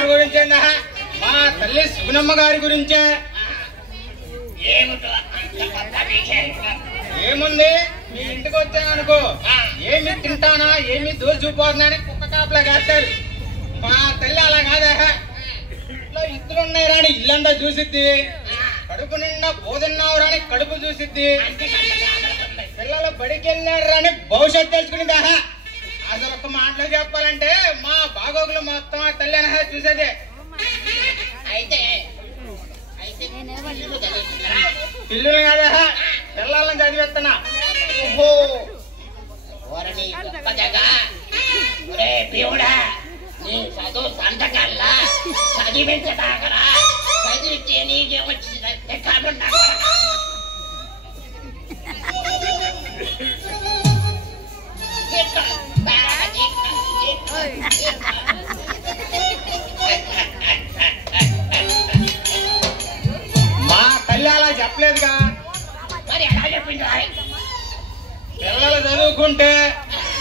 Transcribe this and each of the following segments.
ఎవరి గురించే మా తల్లి సుగుణమ్మ గారి గురించే. ఏముంది మీ ఇంటికి వచ్చాననుకో ఏమి తింటానా ఏమి దూరం చూపోతున్నా అని కుక్క కాపలా కాస్తారు. మా తల్లి అలా కాదా, ఇంట్లో ఇద్దరు ఉన్నాయి రాని ఇల్లంతా చూసిద్ది, కడుపు నిండా భోజనావు రాని కడుపు చూసిద్ది, పిల్లలు బడికి వెళ్ళారు రాని భవిష్యత్తు తెలుసుకునిదా. అసలు ఒక మాటలో చెప్పాలంటే మా బాగోగులు మొత్తం ఆ తల్లి అనే చూసేది. అయితే పిల్లులు కాదా పిల్లలను చదివేస్తున్నా. ఓహో ఓరని గొప్పదగా ఒరే దేవుడా, నీ చదువు సంతకల్లా చదివించదాగరా, చదివితే నీకే వచ్చిందంటే కాకుండా మా తల్లి అలా చెప్పలేదుగా. మరి ఎలా చెప్పింది? పిల్లలు చదువుకుంటే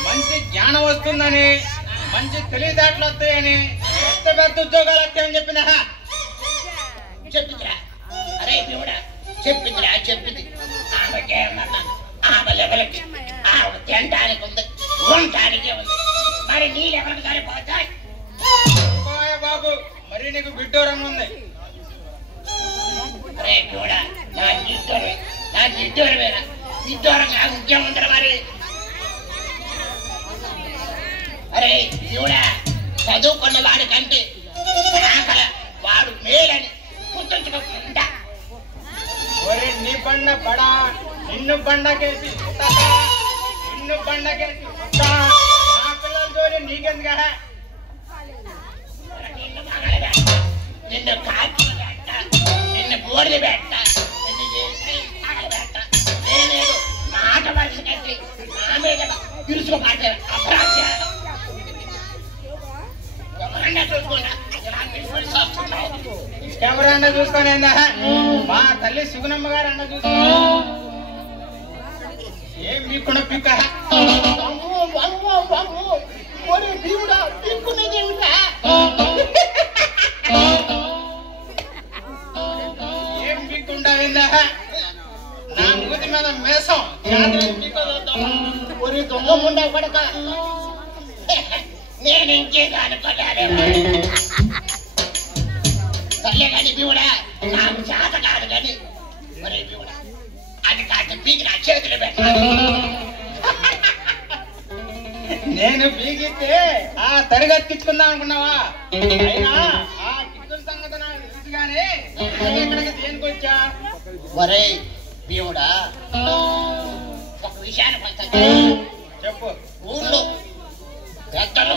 మంచి జ్ఞానం వస్తుందని, మంచి తెలివితేటలు వస్తాయని, పెద్ద పెద్ద ఉద్యోగాలు వస్తాయని చెప్పిందా. చెప్పిందిరా. అరే దేవుడా చెప్పిందిరా, చెప్పింది. ఆమెకేమన్నా ఆమె లెవెల్కి ఆమె తినడానికి ఉంది, ఉండటానికే ఉంది. మరి నీ లెవెల్కి సరిపోతాయి బాబు. మరి నీకు బిడ్డోరంగా ఉంది. అరే దేవుడా, నా జిడ్డోరమేనా? జిడ్డోరంగా ఇంకేముందర మరి? అరే దేవుడా, చదువుకున్న వాడికంటే వాడు మేలని గుర్తుంచుకోకుండా నీ బండ బడా, నిన్ను బండకేసి నిన్ను బండకేసి నా పిల్లలతో నీకెందుగా. నిన్ను కాకి పెట్ట, నిన్ను బోర్లు పెట్ట, నిన్ను పెట్ట, నేనేదో మాట వలస కట్టి నా మీద తీసుకోమాట అపరాధ్యాలు ఎవరన్నా చూసుకున్నా ఎవరన్నా చూసుకొని మా తల్లి సుగుణమ్మ గారు అన్న చూసుకున్నా ఏం మీకున్న పిక్క. ఏం పిక్కుంటా నా మూతి మీద మేసం దొంగ ముండా పడక నేను ఇంకేదో అనుకోలేదు. సర్లే కానీ దేవుడా, నాకు చేత కాదు కానీ ఒరే దేవుడా, అది కాదు పీకి నా చేతులు పెట్టాలి. నేను పీకితే ఆ తరిగెత్తించుకుందాం అనుకున్నావా? అయినా ఆ కిక్కుల సంగతి నాకు తెలుసు కానీ ఇక్కడికి దేనికి వచ్చా? ఒరే దేవుడా, ఒక విషయాన్ని పంచాలి. చెప్పు. ఊళ్ళో పెద్దల